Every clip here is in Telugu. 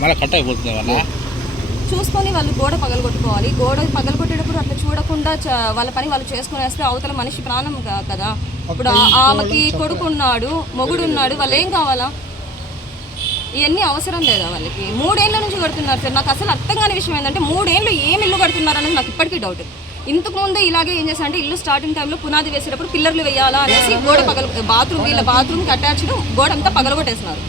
మళ్ళీ కట్ అయిపోతుంది వాళ్ళ చూసుకొని వాళ్ళు గోడ పగలగొట్టుకోవాలి. గోడ పగలగొట్టేటప్పుడు అట్లా చూడకుండా వాళ్ళ పని వాళ్ళు చేసుకునేస్తే అవతల మనిషి ప్రాణం కదా. ఇప్పుడు ఆమెకి కొడుకు ఉన్నాడు మొగుడు ఉన్నాడు వాళ్ళు ఏం కావాలా? ఇవన్నీ అవసరం లేదా వాళ్ళకి? మూడేళ్ళ నుంచి కడుతున్నారు సార్. నాకు అసలు అర్థం కాని విషయం ఏంటంటే మూడేళ్ళు ఏమి ఇల్లు కడుతున్నారు అనేది నాకు ఇప్పటికీ డౌట్ ఇంతకు ముందు ఇలాగే ఏం చేశారంటే ఇల్లు స్టార్టింగ్ టైంలో పునాది వేసేటప్పుడు పిల్లర్లు వేయాలా అనేసి గోడ పగల బాత్రూమ్ వీళ్ళ బాత్రూమ్కి అటాచ్డ్ గోడ అంతా పగలగొట్టేస్తున్నారు.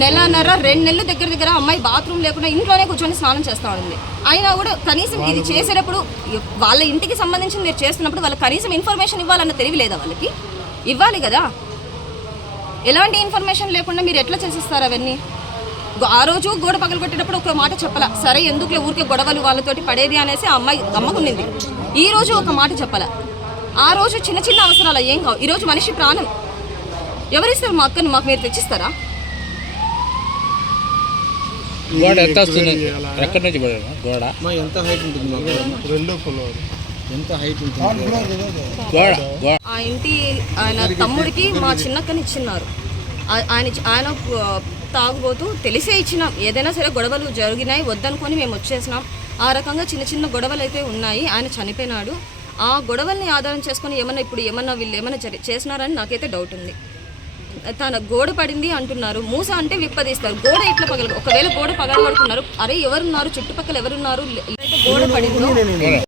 నెలన్నర రెండు నెలలు దగ్గర దగ్గర అమ్మాయి బాత్రూమ్ లేకుండా ఇంట్లోనే కూర్చొని స్నానం చేస్తూ ఉంది. అయినా కూడా కనీసం ఇది చేసేటప్పుడు వాళ్ళ ఇంటికి సంబంధించి మీరు చేస్తున్నప్పుడు వాళ్ళకి కనీసం ఇన్ఫర్మేషన్ ఇవ్వాలన్న తెలివి లేదా వాళ్ళకి? ఇవ్వాలి కదా. ఎలాంటి ఇన్ఫర్మేషన్ లేకుండా మీరు ఎట్లా చేసేస్తారు అవన్నీ? ఆ రోజు గోడ పగలగొట్టేటప్పుడు ఒక మాట చెప్పాల. సరే ఎందుకులే ఊరికే గొడవలు వాళ్ళతోటి పడేది అనేసి ఆ అమ్మాయి గమ్మకునింది ఈ రోజు ఒక మాట చెప్పాల. ఆ రోజు చిన్న చిన్న అవసరాలు ఏం కావు. ఈ రోజు మనిషి ప్రాణం. ఎవరిస్తారు మా అక్కని? మాకు మీరు తెచ్చిస్తారా? గోడ ఎంత వస్తుంది? ఎక్కడి నుంచి గోడ? ఎంత హైట్ ఉంటుంది మాకు రెండో ఫ్లోర్. ఎంత హైట్ ఉంటుంది? గోడ. ఆ ఇంటి ఆయన తమ్ముడికి మా చిన్నక్కని ఇచ్చిన్నారు. ఆయన ఆయన తాగుబోతూ తెలిసే ఇచ్చినాం. ఏదైనా సరే గొడవలు జరిగినాయి వద్దనుకొని మేము వచ్చేసినాం. ఆ రకంగా చిన్న చిన్న గొడవలు అయితే ఉన్నాయి. ఆయన చనిపోయినాడు. ఆ గొడవల్ని ఆధారం చేసుకొని ఏమన్నా ఇప్పుడు ఏమన్నా వీళ్ళు ఏమన్నా చేసినారని నాకైతే డౌట్ ఉంది. తన గోడ పడింది అంటున్నారు. మూస అంటే విప్పదీస్తారు. గోడ ఇట్లా పగల ఒకవేళ గోడ పగలబడుతున్నారు అరే ఎవరున్నారు? చుట్టుపక్కల ఎవరున్నారు? అయితే గోడ పడింది